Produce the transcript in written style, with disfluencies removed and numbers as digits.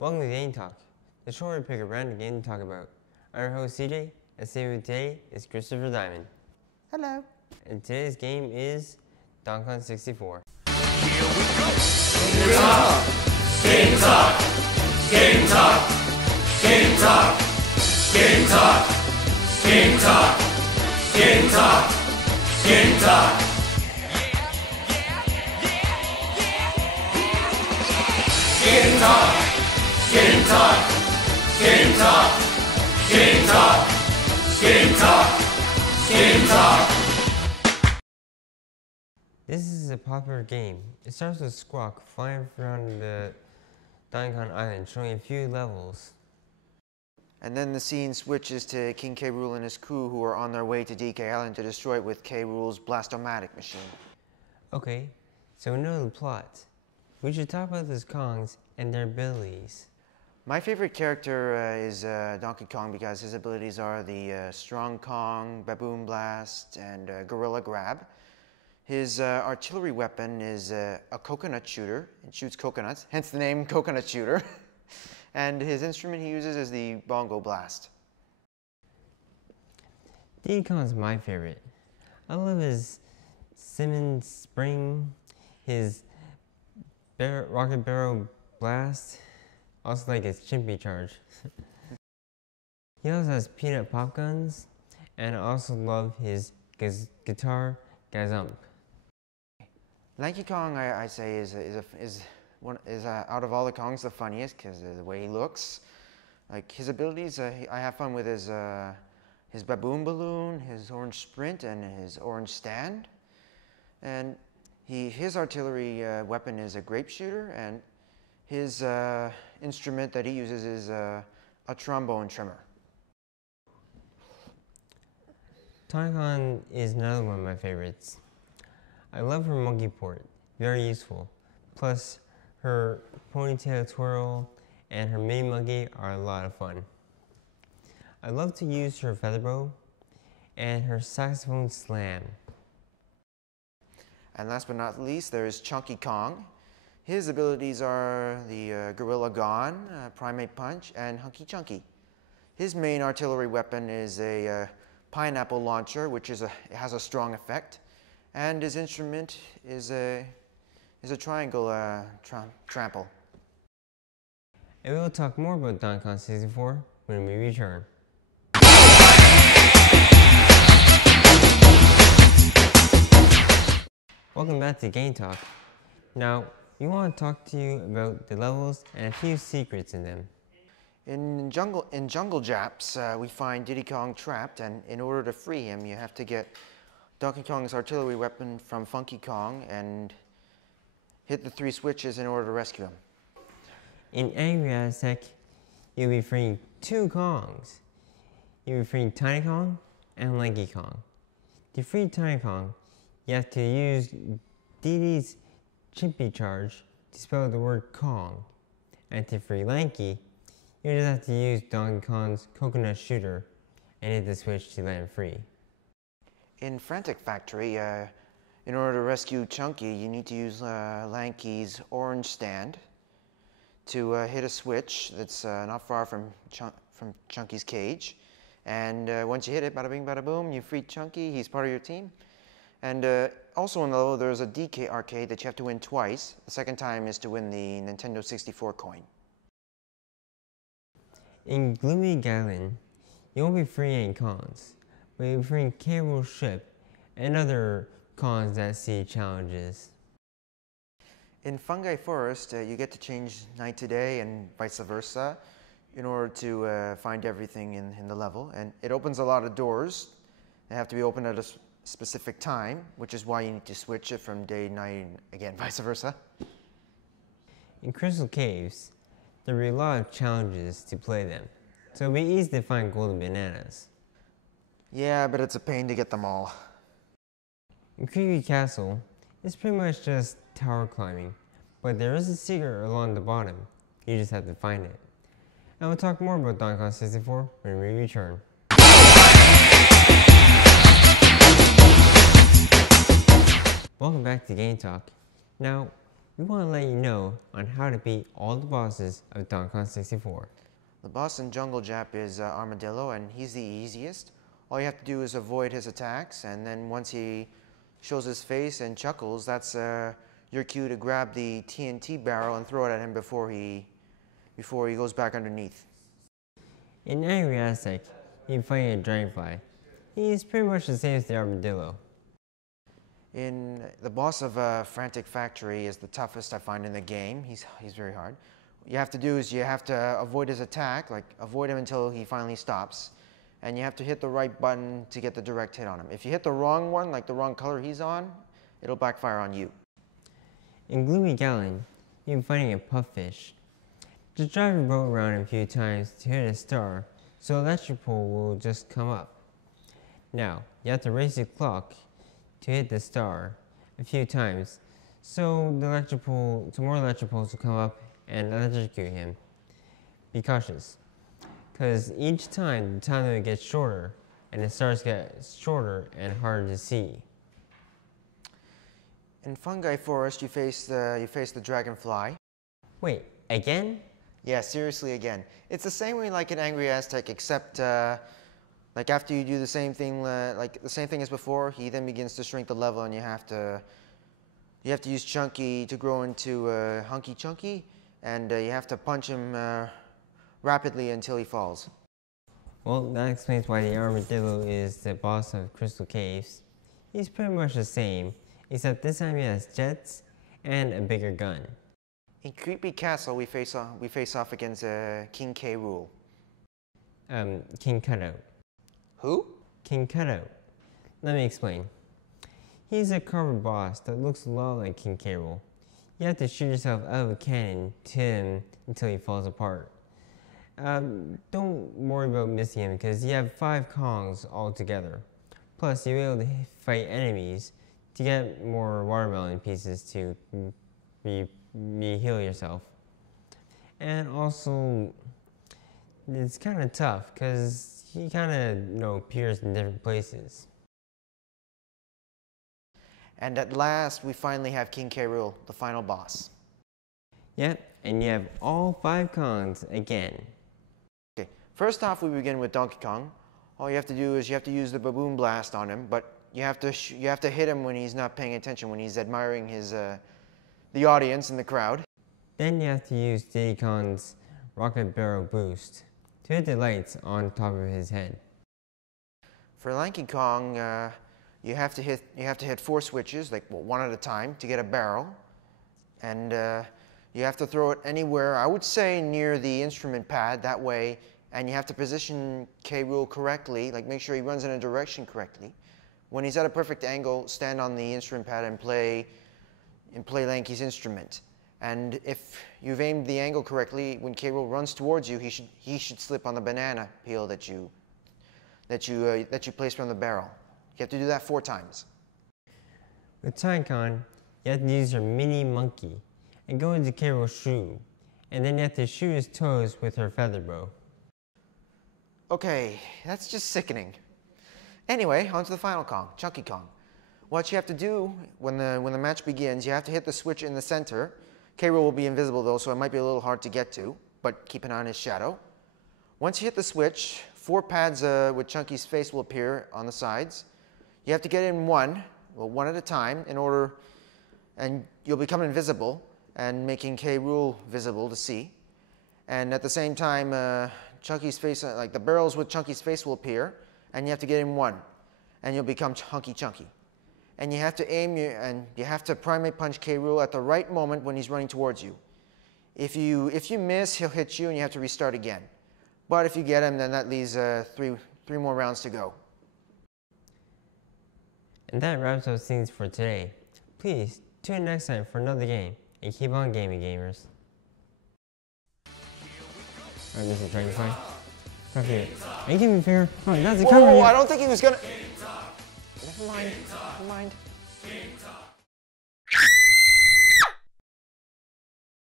Welcome to Game Talk, the show where we pick a random game to talk about. I'm your host CJ, and sitting with today is Christopher Diamond. Hello. And today's game is Donkey Kong 64. Here we go! Game Talk! Game Talk! Game Talk! Game Talk! Game Talk! Game Talk! Game Talk! Game Talk! Game Talk! Game Talk! Game Talk! Game Talk! Game Talk! Game Talk! This is a popular game. It starts with Squawk flying around the Donkey Kong Island, showing a few levels. And then the scene switches to King K. Rool and his crew who are on their way to DK Island to destroy it with K. Rool's Blast-O-Matic machine. Okay, so we know the plot. We should talk about these Kongs and their abilities. My favorite character is Donkey Kong because his abilities are the Strong Kong, Baboon Blast, and Gorilla Grab. His artillery weapon is a coconut shooter. It shoots coconuts, hence the name Coconut Shooter. And his instrument he uses is the Bongo Blast. Diddy Kong is my favorite. I love his Simmons Spring, his Rocket Barrel Blast, also like his Chimpy Charge. He also has peanut pop guns, and I also love his guitar Gazump. Lanky Kong, I say, is out of all the Kongs the funniest because of the way he looks. Like his abilities, I have fun with his baboon balloon, his orange sprint, and his orange stand. And his artillery weapon is a grape shooter, and his instrument that he uses is a trombone trimmer. Donkey Kong is another one of my favorites. I love her monkey port, very useful. Plus, her ponytail twirl and her mini monkey are a lot of fun. I love to use her feather bow and her saxophone slam. And last but not least, there is Chunky Kong. His abilities are the Gorilla Gone, Primate Punch, and Hunky Chunky. His main artillery weapon is a pineapple launcher, which has a strong effect. And his instrument is a triangle trample. And we will talk more about Donkey Kong 64 when we return. Welcome back to Game Talk. Now, we want to talk to you about the levels and a few secrets in them. In Jungle Japs, we find Diddy Kong trapped, and in order to free him, you have to get Donkey Kong's artillery weapon from Funky Kong and hit the 3 switches in order to rescue him. In Angry Aztec, you'll be freeing 2 Kongs. You'll be freeing Tiny Kong and Lanky Kong. To free Tiny Kong, you have to use Diddy's Chimpy Charge to spell the word Kong. And to free Lanky, you just have to use Donkey Kong's Coconut Shooter and hit the switch to let him free. In Frantic Factory, in order to rescue Chunky, you need to use Lanky's orange stand to hit a switch that's not far from Chunky's cage. And once you hit it, bada bing, bada boom, you free Chunky, he's part of your team. And also in the level, there's a DK arcade that you have to win twice. The second time is to win the Nintendo 64 coin. In Gloomy Gallon, you won't be freeing Kongs, but you'll be freeing K. Rool's ship and other Kongs that see challenges. In Fungi Forest, you get to change night to day and vice versa in order to find everything in the level. And it opens a lot of doors. They have to be opened at a specific time, which is why you need to switch it from day to night and again vice versa. In Crystal Caves, there will be a lot of challenges to play them, so it'll be easy to find golden bananas. Yeah, but it's a pain to get them all. In Creepy Castle, it's pretty much just tower climbing, but there is a secret along the bottom. You just have to find it. And we'll talk more about Donkey Kong 64 when we return. Welcome back to Game Talk. Now, we want to let you know on how to beat all the bosses of Donkey Kong 64. The boss in Jungle Jap is Armadillo, and he's the easiest. All you have to do is avoid his attacks, and then once he shows his face and chuckles, that's your cue to grab the TNT barrel and throw it at him before he goes back underneath. In Angry Aztec, you're fighting a dragonfly. He's pretty much the same as the Armadillo. In the boss of Frantic Factory is the toughest I find in the game. He's very hard. What you have to do is you have to avoid his attack, like avoid him until he finally stops. And you have to hit the right button to get the direct hit on him. If you hit the wrong one, like the wrong color he's on, it'll backfire on you. In Gloomy Gallon, you're fighting a puffish. Just drive your boat around a few times to hit a star, so electric pole will just come up. Now, you have to race the clock to hit the star a few times, so more electric poles will come up and electrocute him. Be cautious, because each time the time limit gets shorter, and the stars get shorter and harder to see. In Fungi Forest, you face the dragonfly. Wait, again? Yeah, seriously, again. It's the same way like in Angry Aztec, except like after you do the same thing, like the same thing as before, he then begins to shrink the level, and you have to use Chunky to grow into Hunky Chunky, and you have to punch him rapidly until he falls. Well, that explains why the Armadillo is the boss of Crystal Caves. He's pretty much the same, except this time he has jets and a bigger gun. In Creepy Castle, we face off against King K. Rool. King Cutout. Who? King Cutout. Let me explain. He's a cardboard boss that looks a lot like King K. Rool. You have to shoot yourself out of a cannon to him until he falls apart. Don't worry about missing him because you have 5 Kongs altogether. Plus, you'll be able to fight enemies to get more watermelon pieces to heal yourself. And also, it's kind of tough because he kind of appears in different places. And at last, we finally have King K. Rool, the final boss. Yep, and you have all 5 Kongs again. Okay, first off, we begin with Donkey Kong. All you have to do is you have to use the Baboon Blast on him, but you have to hit him when he's not paying attention, when he's admiring the audience and the crowd. Then you have to use Diddy Kong's Rocket Barrel Boost to hit the lights on top of his head. For Lanky Kong, you have to hit 4 switches, like one at a time, to get a barrel, and you have to throw it anywhere. I would say near the instrument pad, that way, and you have to position K. Rool correctly, like make sure he runs in a direction correctly. When he's at a perfect angle, stand on the instrument pad and play Lanky's instrument. And if you've aimed the angle correctly, when K. Rool runs towards you, he should slip on the banana peel that you place from the barrel. You have to do that 4 times. With Tycon, you have to use your mini monkey and go into K. Rool's shoe, and then you have to shoot his toes with her feather bow. Okay, that's just sickening. Anyway, on to the final Kong, Chunky Kong. What you have to do when the match begins, you have to hit the switch in the center. K. Rool will be invisible though, so it might be a little hard to get to, but keep an eye on his shadow. Once you hit the switch, 4 pads with Chunky's face will appear on the sides. You have to get in one at a time and you'll become invisible and making K. Rool visible to see. And at the same time, Chunky's face, like the barrels with Chunky's face will appear, and you have to get in one, and you'll become Hunky Chunky. And you have to aim and you have to primate punch K. Rool at the right moment when he's running towards you. If you miss, he'll hit you and you have to restart again. But if you get him, then that leaves 3 more rounds to go. And that wraps up things for today. Please tune in next time for another game, and keep on gaming, gamers. Alright, Mr. Dragonfly. Talk to you. Are you giving me fair? Oh, that's a cover. I don't think he was gonna. Never mind.